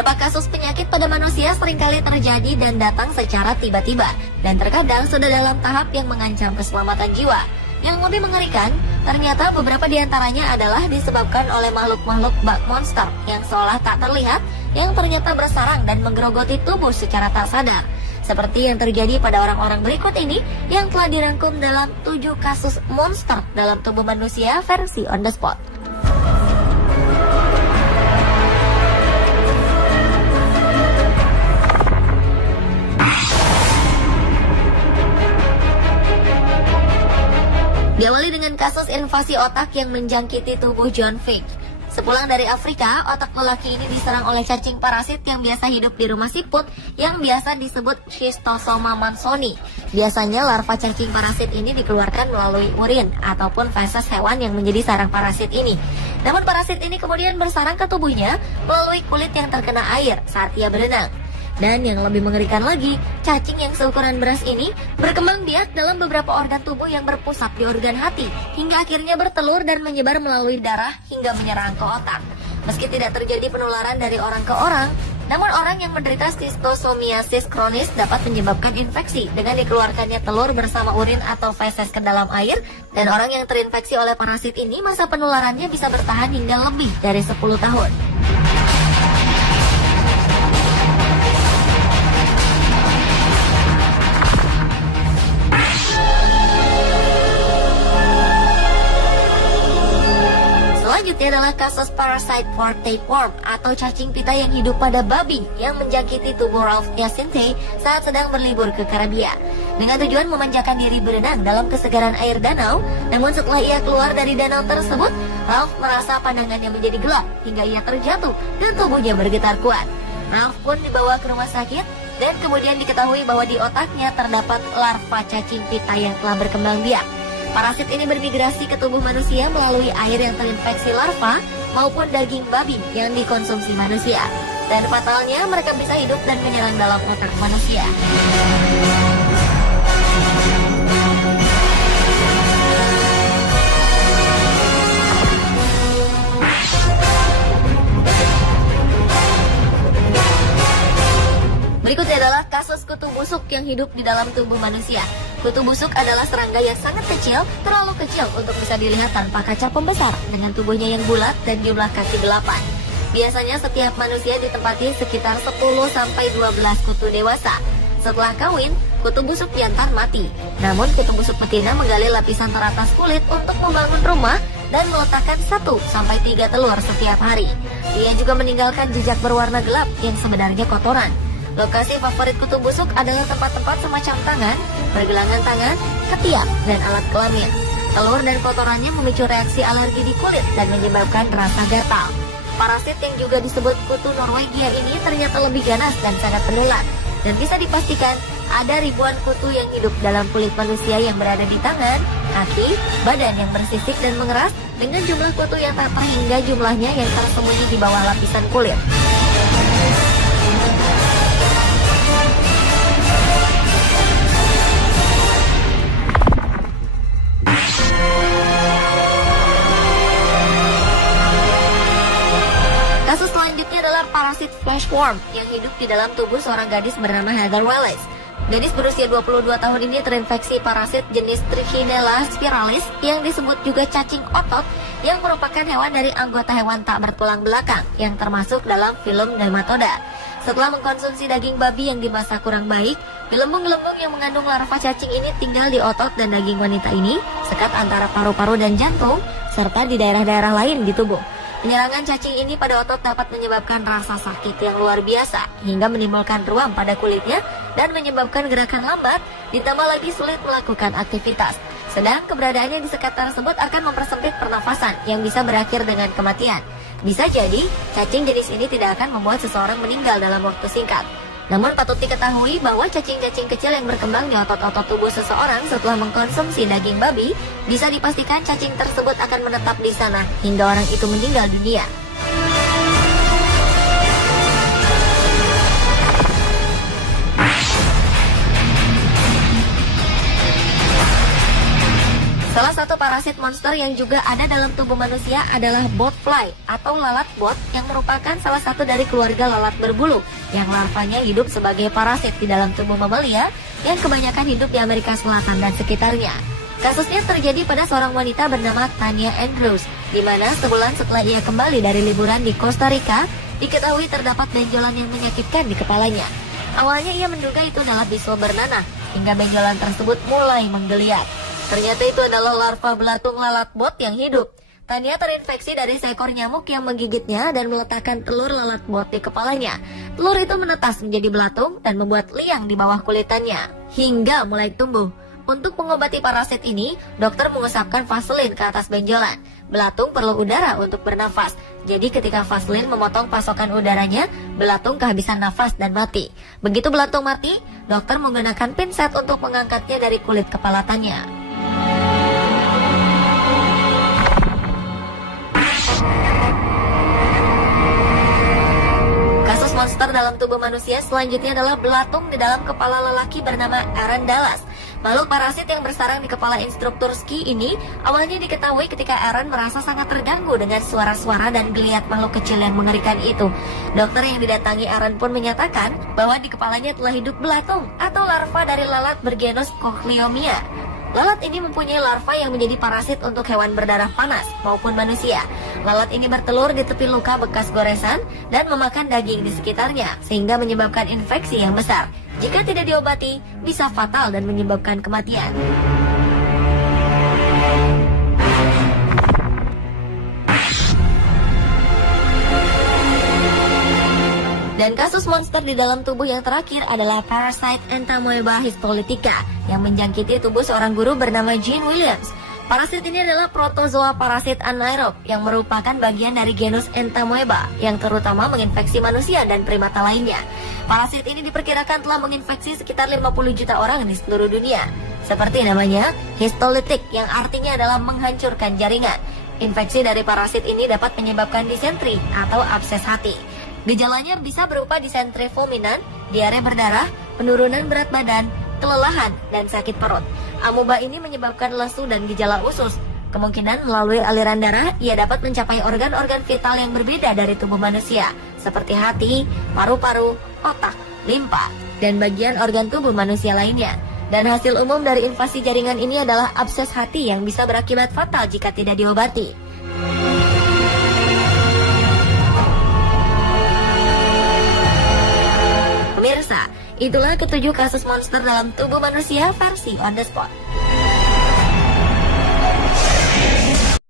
Beberapa kasus penyakit pada manusia seringkali terjadi dan datang secara tiba-tiba, dan terkadang sudah dalam tahap yang mengancam keselamatan jiwa. Yang lebih mengerikan, ternyata beberapa di antaranya adalah disebabkan oleh makhluk-makhluk bak monster yang seolah tak terlihat, yang ternyata bersarang dan menggerogoti tubuh secara tak sadar. Seperti yang terjadi pada orang-orang berikut ini yang telah dirangkum dalam 7 kasus monster dalam tubuh manusia versi on the spot. Diawali dengan kasus invasi otak yang menjangkiti tubuh John Vick. Sepulang dari Afrika, otak lelaki ini diserang oleh cacing parasit yang biasa hidup di rumah siput yang biasa disebut Schistosoma mansoni. Biasanya larva cacing parasit ini dikeluarkan melalui urin ataupun feses hewan yang menjadi sarang parasit ini. Namun parasit ini kemudian bersarang ke tubuhnya melalui kulit yang terkena air saat ia berenang. Dan yang lebih mengerikan lagi, cacing yang seukuran beras ini berkembang biak dalam beberapa organ tubuh yang berpusat di organ hati, hingga akhirnya bertelur dan menyebar melalui darah hingga menyerang ke otak. Meski tidak terjadi penularan dari orang ke orang, namun orang yang menderita schistosomiasis kronis dapat menyebabkan infeksi dengan dikeluarkannya telur bersama urin atau feses ke dalam air, dan orang yang terinfeksi oleh parasit ini masa penularannya bisa bertahan hingga lebih dari 10 tahun. Selanjutnya adalah kasus parasite for tapeworm atau cacing pita yang hidup pada babi yang menjangkiti tubuh Ralph Hyacinthe saat sedang berlibur ke Karibia. Dengan tujuan memanjakan diri berenang dalam kesegaran air danau, namun setelah ia keluar dari danau tersebut, Ralph merasa pandangannya menjadi gelap hingga ia terjatuh dan tubuhnya bergetar kuat. Ralph pun dibawa ke rumah sakit dan kemudian diketahui bahwa di otaknya terdapat larva cacing pita yang telah berkembang biak. Parasit ini bermigrasi ke tubuh manusia melalui air yang terinfeksi larva maupun daging babi yang dikonsumsi manusia. Dan fatalnya mereka bisa hidup dan menyerang dalam otak manusia. Berikutnya adalah kasus kutu busuk yang hidup di dalam tubuh manusia. Kutu busuk adalah serangga yang sangat kecil, terlalu kecil untuk bisa dilihat tanpa kaca pembesar, dengan tubuhnya yang bulat dan jumlah kaki 8. Biasanya setiap manusia ditempati sekitar 10-12 kutu dewasa. Setelah kawin, kutu busuk jantan mati. Namun kutu busuk betina menggali lapisan teratas kulit untuk membangun rumah dan meletakkan 1-3 telur setiap hari. Ia juga meninggalkan jejak berwarna gelap yang sebenarnya kotoran. Lokasi favorit kutu busuk adalah tempat-tempat semacam tangan, pergelangan tangan, ketiak, dan alat kelamin. Telur dan kotorannya memicu reaksi alergi di kulit dan menyebabkan rasa gatal. Parasit yang juga disebut kutu Norwegia ini ternyata lebih ganas dan sangat menular. Dan bisa dipastikan ada ribuan kutu yang hidup dalam kulit manusia yang berada di tangan, kaki, badan yang bersisik dan mengeras, dengan jumlah kutu yang tak terhingga jumlahnya yang tersembunyi di bawah lapisan kulit. Kasus selanjutnya adalah parasit fleshworm yang hidup di dalam tubuh seorang gadis bernama Heather Wallace. Gadis berusia 22 tahun ini terinfeksi parasit jenis Trichinella spiralis yang disebut juga cacing otot, yang merupakan hewan dari anggota hewan tak bertulang belakang yang termasuk dalam filum nematoda. Setelah mengkonsumsi daging babi yang dimasak kurang baik, gelembung-gelembung yang mengandung larva cacing ini tinggal di otot dan daging wanita ini, sekat antara paru-paru dan jantung, serta di daerah-daerah lain di tubuh. Penyerangan cacing ini pada otot dapat menyebabkan rasa sakit yang luar biasa hingga menimbulkan ruam pada kulitnya dan menyebabkan gerakan lambat, ditambah lagi sulit melakukan aktivitas. Sedang keberadaannya di sekat tersebut akan mempersempit pernafasan yang bisa berakhir dengan kematian. Bisa jadi, cacing jenis ini tidak akan membuat seseorang meninggal dalam waktu singkat. Namun patut diketahui bahwa cacing-cacing kecil yang berkembang di otot-otot tubuh seseorang setelah mengkonsumsi daging babi, bisa dipastikan cacing tersebut akan menetap di sana hingga orang itu meninggal dunia. Salah satu parasit monster yang juga ada dalam tubuh manusia adalah botfly atau lalat bot yang merupakan salah satu dari keluarga lalat berbulu yang larvanya hidup sebagai parasit di dalam tubuh mamalia yang kebanyakan hidup di Amerika Selatan dan sekitarnya. Kasusnya terjadi pada seorang wanita bernama Tanya Andrews, di mana sebulan setelah ia kembali dari liburan di Costa Rica, diketahui terdapat benjolan yang menyakitkan di kepalanya. Awalnya ia menduga itu adalah bisul bernanah, hingga benjolan tersebut mulai menggeliat. Ternyata itu adalah larva belatung lalat bot yang hidup. Tania terinfeksi dari seekor nyamuk yang menggigitnya dan meletakkan telur lalat bot di kepalanya. Telur itu menetas menjadi belatung dan membuat liang di bawah kulitannya, hingga mulai tumbuh. Untuk mengobati parasit ini, dokter mengusapkan vaselin ke atas benjolan. Belatung perlu udara untuk bernafas. Jadi ketika vaselin memotong pasokan udaranya, belatung kehabisan nafas dan mati. Begitu belatung mati, dokter menggunakan pinset untuk mengangkatnya dari kulit kepala Tanya. Kasus monster dalam tubuh manusia selanjutnya adalah belatung di dalam kepala lelaki bernama Aaron Dallas. Makhluk parasit yang bersarang di kepala instruktur ski ini awalnya diketahui ketika Aaron merasa sangat terganggu dengan suara-suara dan geliat makhluk kecil yang mengerikan itu. Dokter yang didatangi Aaron pun menyatakan bahwa di kepalanya telah hidup belatung atau larva dari lalat bergenus Cochleomia. Lalat ini mempunyai larva yang menjadi parasit untuk hewan berdarah panas maupun manusia. Lalat ini bertelur di tepi luka bekas goresan dan memakan daging di sekitarnya, sehingga menyebabkan infeksi yang besar. Jika tidak diobati, bisa fatal dan menyebabkan kematian. Dan kasus monster di dalam tubuh yang terakhir adalah parasite Entamoeba histolytica yang menjangkiti tubuh seorang guru bernama Gene Williams. Parasit ini adalah protozoa parasit anaerob yang merupakan bagian dari genus Entamoeba yang terutama menginfeksi manusia dan primata lainnya. Parasit ini diperkirakan telah menginfeksi sekitar 50 juta orang di seluruh dunia. Seperti namanya, histolytic yang artinya adalah menghancurkan jaringan. Infeksi dari parasit ini dapat menyebabkan disentri atau abses hati. Gejalanya bisa berupa disentri fulminan, diare berdarah, penurunan berat badan, kelelahan, dan sakit perut. Amoeba ini menyebabkan lesu dan gejala usus. Kemungkinan melalui aliran darah, ia dapat mencapai organ-organ vital yang berbeda dari tubuh manusia, seperti hati, paru-paru, otak, limpa, dan bagian organ tubuh manusia lainnya. Dan hasil umum dari invasi jaringan ini adalah abses hati yang bisa berakibat fatal jika tidak diobati. Pemirsa, itulah ketujuh kasus monster dalam tubuh manusia versi On The Spot.